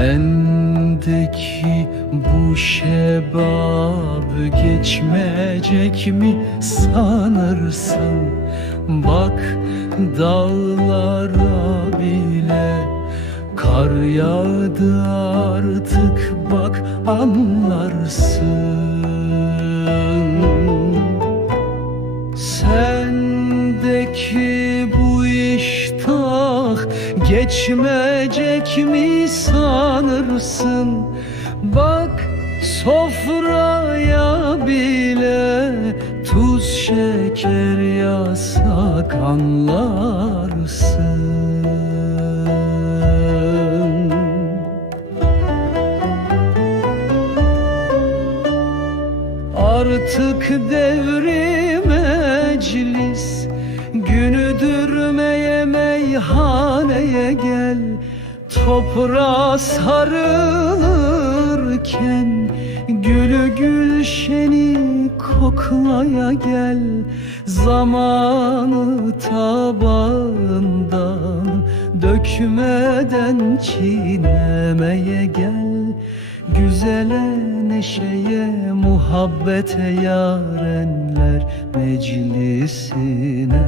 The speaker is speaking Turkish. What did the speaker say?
Sendeki bu şebab geçmeyecek mi sanırsın? Bak dağlara bile kar yağdı artık bak anlarsın. Geçmeyecek mi sanırsın? Bak sofraya bile tuz şeker yasak anlarsın. Artık devri meclis Günüdür meye meyhaneye gel Toprağa sarılırken Gülü gülşeni koklaya gel. Zamanı tabağından Dökmeden çiğnemeye gel. Güzele neşeye muhabbete yarenler meclisine